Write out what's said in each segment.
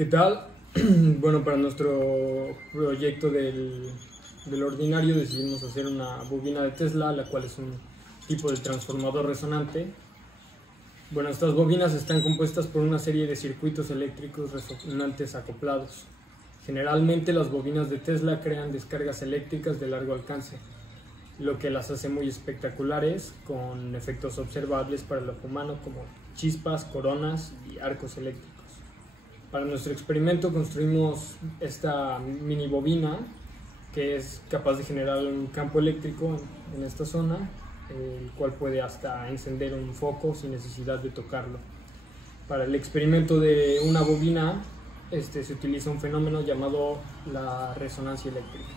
¿Qué tal? Bueno, para nuestro proyecto del ordinario decidimos hacer una bobina de Tesla, la cual es un tipo de transformador resonante. Bueno, estas bobinas están compuestas por una serie de circuitos eléctricos resonantes acoplados. Generalmente las bobinas de Tesla crean descargas eléctricas de largo alcance, lo que las hace muy espectaculares, con efectos observables para el ojo humano como chispas, coronas y arcos eléctricos. Para nuestro experimento construimos esta mini bobina que es capaz de generar un campo eléctrico en esta zona, el cual puede hasta encender un foco sin necesidad de tocarlo. Para el experimento de una bobina se utiliza un fenómeno llamado la resonancia eléctrica.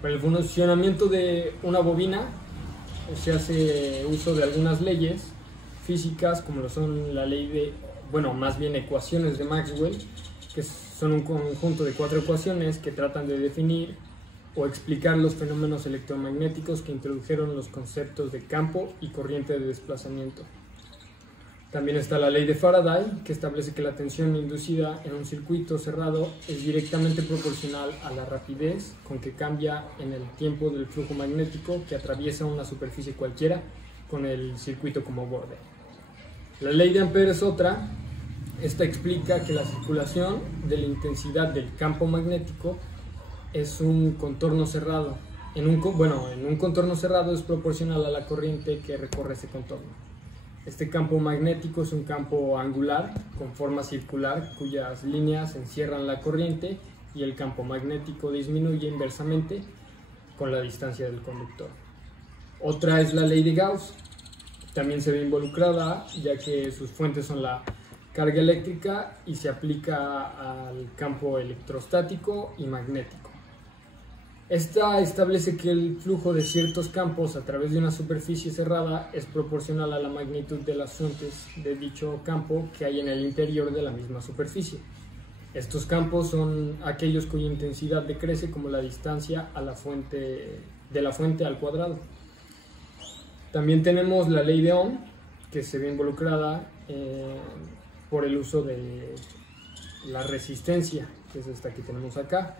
Para el funcionamiento de una bobina se hace uso de algunas leyes físicas, como lo son la ley de, más bien ecuaciones de Maxwell, que son un conjunto de 4 ecuaciones que tratan de definir o explicar los fenómenos electromagnéticos que introdujeron los conceptos de campo y corriente de desplazamiento. También está la ley de Faraday, que establece que la tensión inducida en un circuito cerrado es directamente proporcional a la rapidez con que cambia en el tiempo del flujo magnético que atraviesa una superficie cualquiera con el circuito como borde. La ley de Ampère es otra. Esta explica que la circulación de la intensidad del campo magnético es un contorno cerrado. En un contorno cerrado es proporcional a la corriente que recorre ese contorno. Este campo magnético es un campo angular con forma circular cuyas líneas encierran la corriente, y el campo magnético disminuye inversamente con la distancia del conductor. Otra es la ley de Gauss. También se ve involucrada ya que sus fuentes son la carga eléctrica y se aplica al campo electrostático y magnético. Esta establece que el flujo de ciertos campos a través de una superficie cerrada es proporcional a la magnitud de las fuentes de dicho campo que hay en el interior de la misma superficie. Estos campos son aquellos cuya intensidad decrece como la distancia a de la fuente al cuadrado. También tenemos la ley de Ohm, que se ve involucrada por el uso de la resistencia, que es esta que tenemos acá.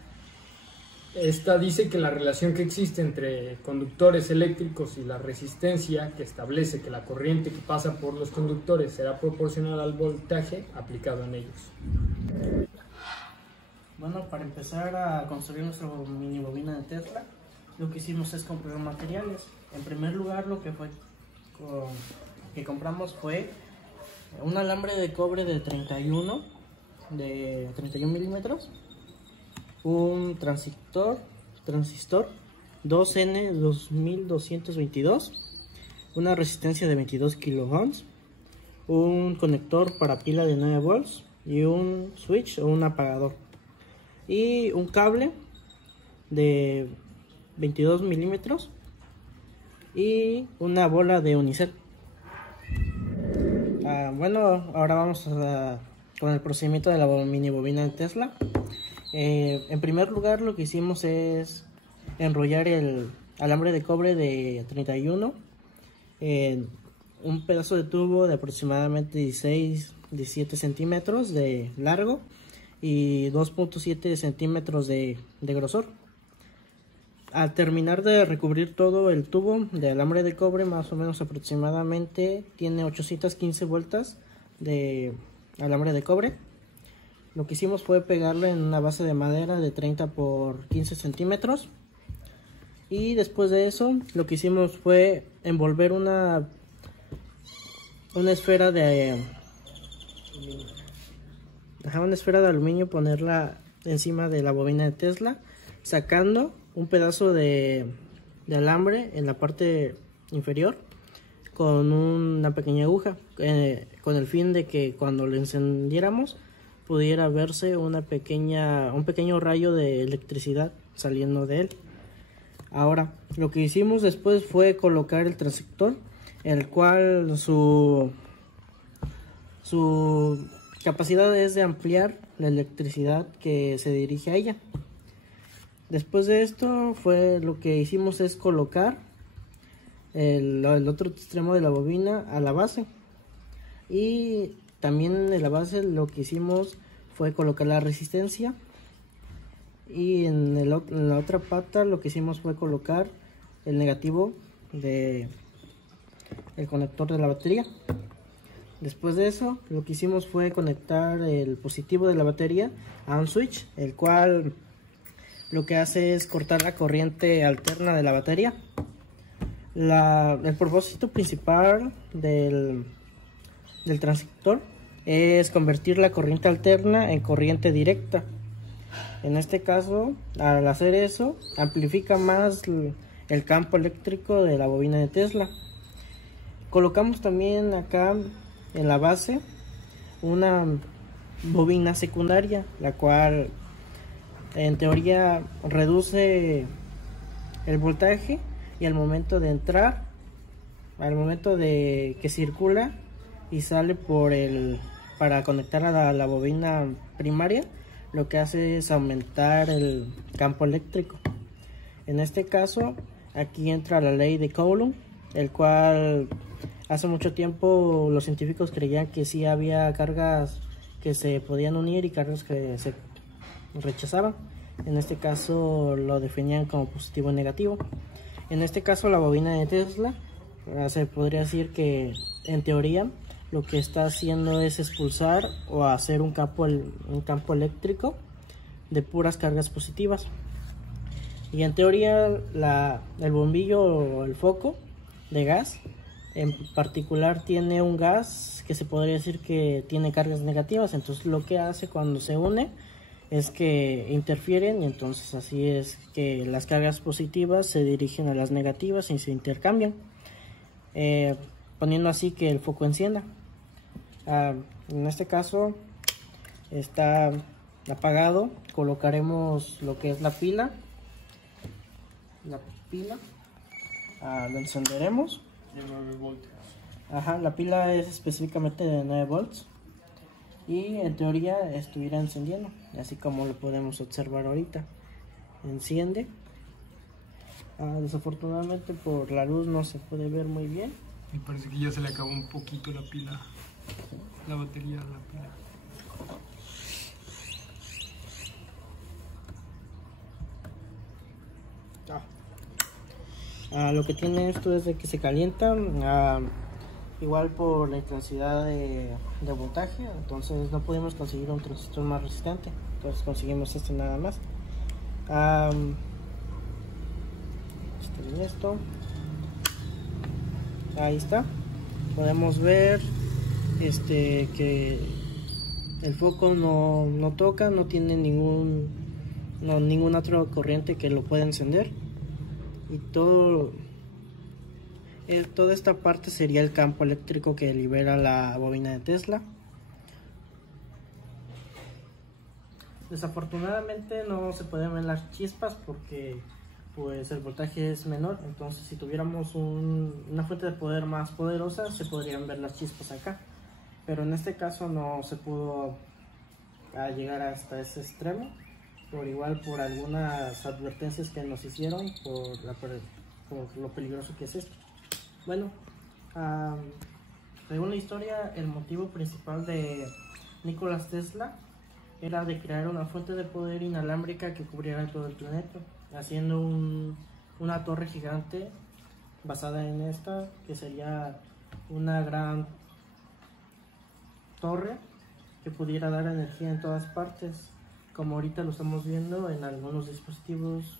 Esta dice que la relación que existe entre conductores eléctricos y la resistencia, que establece que la corriente que pasa por los conductores será proporcional al voltaje aplicado en ellos. Bueno, para empezar a construir nuestra mini bobina de Tesla, lo que hicimos es comprar materiales. En primer lugar, lo que compramos fue un alambre de cobre de 31 milímetros, un transistor 2N2222, una resistencia de 22 kiloohms, un conector para pila de 9 volts y un switch o un apagador, y un cable de 22 milímetros y una bola de unicel. Ahora vamos con el procedimiento de la mini bobina de Tesla. En primer lugar, lo que hicimos es enrollar el alambre de cobre de 31 en un pedazo de tubo de aproximadamente 16-17 centímetros de largo y 2.7 centímetros de grosor. Al terminar de recubrir todo el tubo de alambre de cobre, más o menos aproximadamente tiene 815 vueltas de alambre de cobre. Lo que hicimos fue pegarlo en una base de madera de 30 por 15 centímetros. Y después de eso, lo que hicimos fue envolver una esfera de aluminio, ponerla encima de la bobina de Tesla, sacando un pedazo de alambre en la parte inferior con una pequeña aguja, con el fin de que cuando lo encendiéramos pudiera verse un pequeño rayo de electricidad saliendo de él. Ahora, lo que hicimos después fue colocar el transistor, el cual su capacidad es de ampliar la electricidad que se dirige a ella. Después de esto, lo que hicimos es colocar el otro extremo de la bobina a la base, y también en la base lo que hicimos fue colocar la resistencia, y en la otra pata lo que hicimos fue colocar el negativo de el conector de la batería. Después de eso, lo que hicimos fue conectar el positivo de la batería a un switch, el cual lo que hace es cortar la corriente alterna de la batería. El propósito principal del transistor es convertir la corriente alterna en corriente directa. En este caso, al hacer eso, amplifica más el campo eléctrico de la bobina de Tesla. Colocamos también acá en la base una bobina secundaria, la cual en teoría reduce el voltaje, y al momento de entrar, al momento de que circula y sale para conectar a la bobina primaria, lo que hace es aumentar el campo eléctrico. En este caso, aquí entra la ley de Coulomb, el cual hace mucho tiempo los científicos creían que sí había cargas que se podían unir y cargas que se rechazaban. En este caso lo definían como positivo y negativo. En este caso, la bobina de Tesla, se podría decir que en teoría lo que está haciendo es expulsar o hacer un campo eléctrico de puras cargas positivas. Y en teoría el bombillo o el foco de gas en particular tiene un gas que se podría decir que tiene cargas negativas. Entonces lo que hace cuando se une es que interfieren, y entonces así es que las cargas positivas se dirigen a las negativas y se intercambian, poniendo así que el foco encienda. En este caso está apagado. Colocaremos lo que es la pila. Lo encenderemos. De 9 voltios. La pila es específicamente de 9 volts y en teoría estuviera encendiendo, así como lo podemos observar ahorita. Enciende. Desafortunadamente por la luz no se puede ver muy bien. Me parece que ya se le acabó un poquito la pila, la batería de la pila. Lo que tiene esto es de que se calienta igual por la intensidad de voltaje. Entonces no pudimos conseguir un transistor más resistente, entonces conseguimos este nada más. Esto ahí está. Podemos ver que el foco no toca, no tiene ninguna otra corriente que lo pueda encender. Y toda esta parte sería el campo eléctrico que libera la bobina de Tesla. Desafortunadamente no se pueden ver las chispas porque pues el voltaje es menor. Entonces si tuviéramos una fuente de poder más poderosa se podrían ver las chispas acá, pero en este caso no se pudo llegar hasta ese extremo, por algunas advertencias que nos hicieron por lo peligroso que es esto. Bueno, según la historia, el motivo principal de Nikola Tesla era de crear una fuente de poder inalámbrica que cubriera todo el planeta, haciendo una torre gigante basada en esta, que sería una gran torre que pudiera dar energía en todas partes, como ahorita lo estamos viendo en algunos dispositivos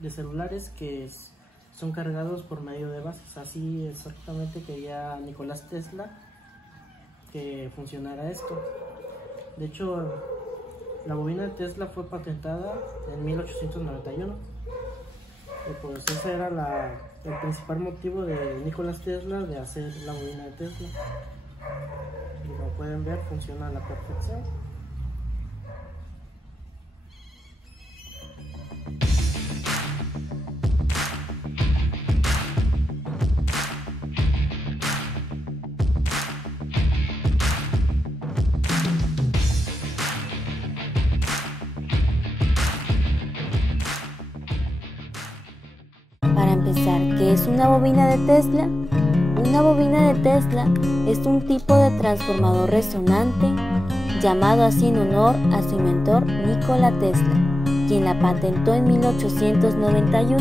de celulares que son cargados por medio de bases. Así exactamente quería Nikola Tesla que funcionara esto. De hecho, la bobina de Tesla fue patentada en 1891 y pues ese era el principal motivo de Nikola Tesla de hacer la bobina de Tesla. Y como pueden ver, funciona a la perfección. Para empezar, ¿qué es una bobina de Tesla? Una bobina de Tesla es un tipo de transformador resonante llamado así en honor a su inventor Nikola Tesla, quien la patentó en 1891.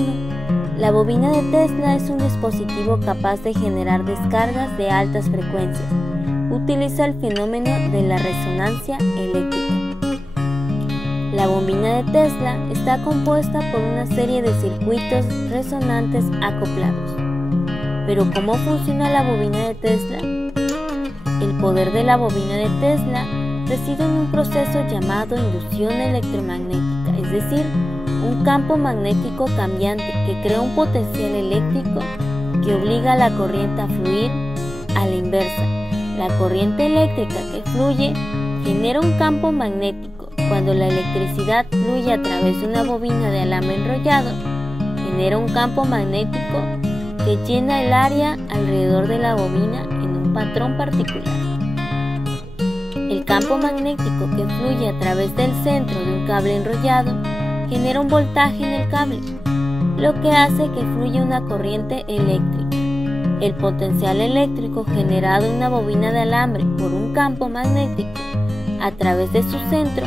La bobina de Tesla es un dispositivo capaz de generar descargas de altas frecuencias. Utiliza el fenómeno de la resonancia eléctrica. La bobina de Tesla está compuesta por una serie de circuitos resonantes acoplados. Pero ¿cómo funciona la bobina de Tesla? El poder de la bobina de Tesla reside en un proceso llamado inducción electromagnética, es decir, un campo magnético cambiante que crea un potencial eléctrico que obliga a la corriente a fluir a la inversa. La corriente eléctrica que fluye genera un campo magnético. Cuando la electricidad fluye a través de una bobina de alambre enrollado, genera un campo magnético que llena el área alrededor de la bobina en un patrón particular. El campo magnético que fluye a través del centro de un cable enrollado genera un voltaje en el cable, lo que hace que fluya una corriente eléctrica. El potencial eléctrico generado en una bobina de alambre por un campo magnético a través de su centro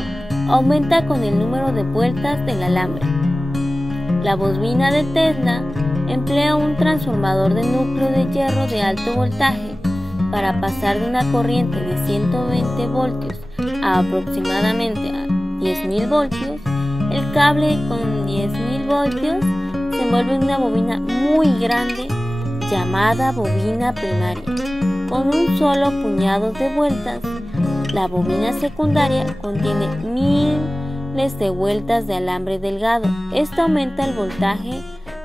aumenta con el número de vueltas del alambre. La bobina de Tesla emplea un transformador de núcleo de hierro de alto voltaje para pasar de una corriente de 120 voltios a aproximadamente a 10.000 voltios. El cable con 10.000 voltios se envuelve en una bobina muy grande llamada bobina primaria. Con un solo puñado de vueltas, la bobina secundaria contiene miles de vueltas de alambre delgado. Esto aumenta el voltaje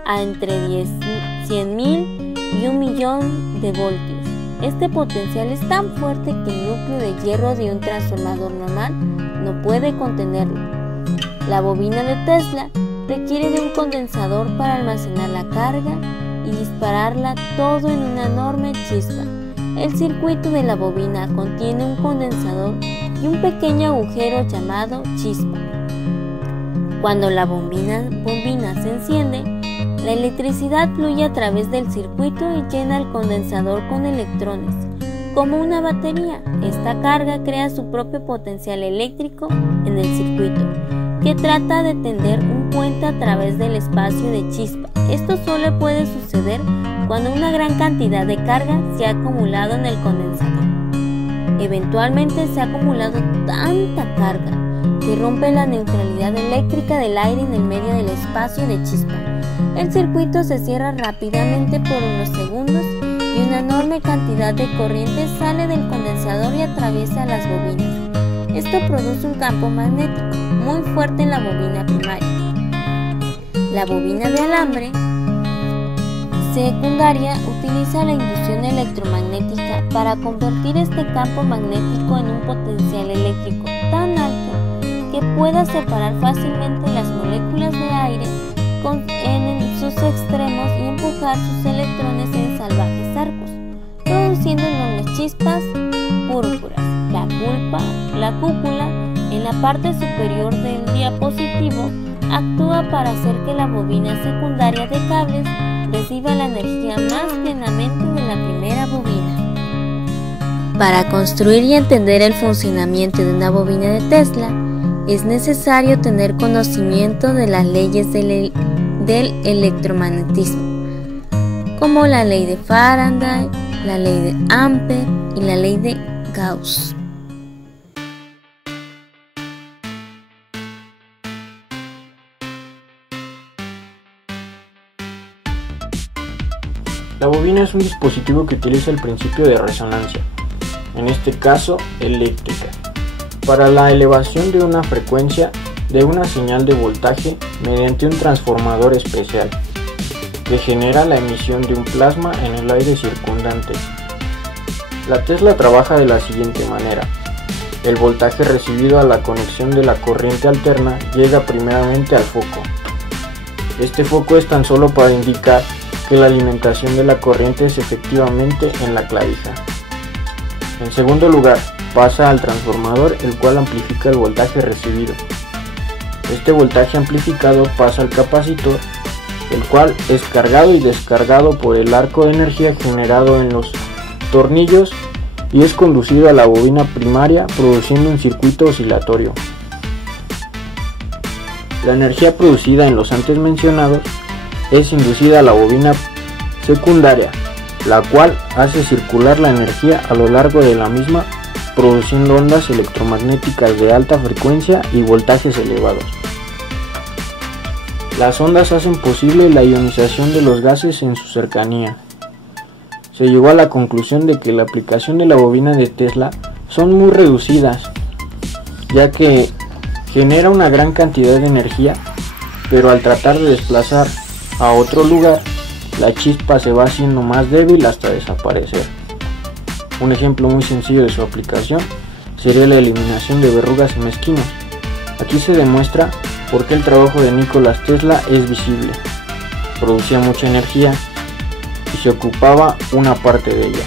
a entre 100.000 y 1.000.000 de voltios. Este potencial es tan fuerte que el núcleo de hierro de un transformador normal no puede contenerlo. La bobina de Tesla requiere de un condensador para almacenar la carga y dispararla todo en una enorme chispa. El circuito de la bobina contiene un condensador y un pequeño agujero llamado chispa. Cuando la bobina se enciende, la electricidad fluye a través del circuito y llena el condensador con electrones. Como una batería, esta carga crea su propio potencial eléctrico en el circuito, que trata de tender un puente a través del espacio de chispa. Esto solo puede suceder cuando una gran cantidad de carga se ha acumulado en el condensador. Eventualmente se ha acumulado tanta carga que rompe la neutralidad eléctrica del aire en el medio del espacio de chispa. El circuito se cierra rápidamente por unos segundos y una enorme cantidad de corriente sale del condensador y atraviesa las bobinas. Esto produce un campo magnético muy fuerte en la bobina primaria. La bobina de alambre secundaria utiliza la inducción electromagnética para convertir este campo magnético en un potencial eléctrico tan alto que pueda separar fácilmente las moléculas de aire en sus extremos y empujar sus electrones en salvajes arcos, produciendo enormes chispas púrpuras. La cúpula en la parte superior del diapositivo actúa para hacer que la bobina secundaria de cables reciba la energía más plenamente de la primera bobina. Para construir y entender el funcionamiento de una bobina de Tesla, es necesario tener conocimiento de las leyes del electromagnetismo, como la ley de Faraday, la ley de Ampere y la ley de Gauss. La bobina es un dispositivo que utiliza el principio de resonancia, en este caso eléctrica, para la elevación de una frecuencia de una señal de voltaje mediante un transformador especial, que genera la emisión de un plasma en el aire circundante. La Tesla trabaja de la siguiente manera. El voltaje recibido a la conexión de la corriente alterna llega primeramente al foco. Este foco es tan solo para indicar que la alimentación de la corriente es efectivamente en la clavija. En segundo lugar, pasa al transformador, el cual amplifica el voltaje recibido. Este voltaje amplificado pasa al capacitor, el cual es cargado y descargado por el arco de energía generado en los tornillos y es conducido a la bobina primaria produciendo un circuito oscilatorio. La energía producida en los antes mencionados es inducida a la bobina secundaria, la cual hace circular la energía a lo largo de la misma, produciendo ondas electromagnéticas de alta frecuencia y voltajes elevados. Las ondas hacen posible la ionización de los gases en su cercanía. Se llegó a la conclusión de que la aplicación de la bobina de Tesla son muy reducidas, ya que genera una gran cantidad de energía, pero al tratar de desplazar a otro lugar, la chispa se va haciendo más débil hasta desaparecer. Un ejemplo muy sencillo de su aplicación sería la eliminación de verrugas y mezquinos. Aquí se demuestra por qué el trabajo de Nikola Tesla es visible. Producía mucha energía y se ocupaba una parte de ella.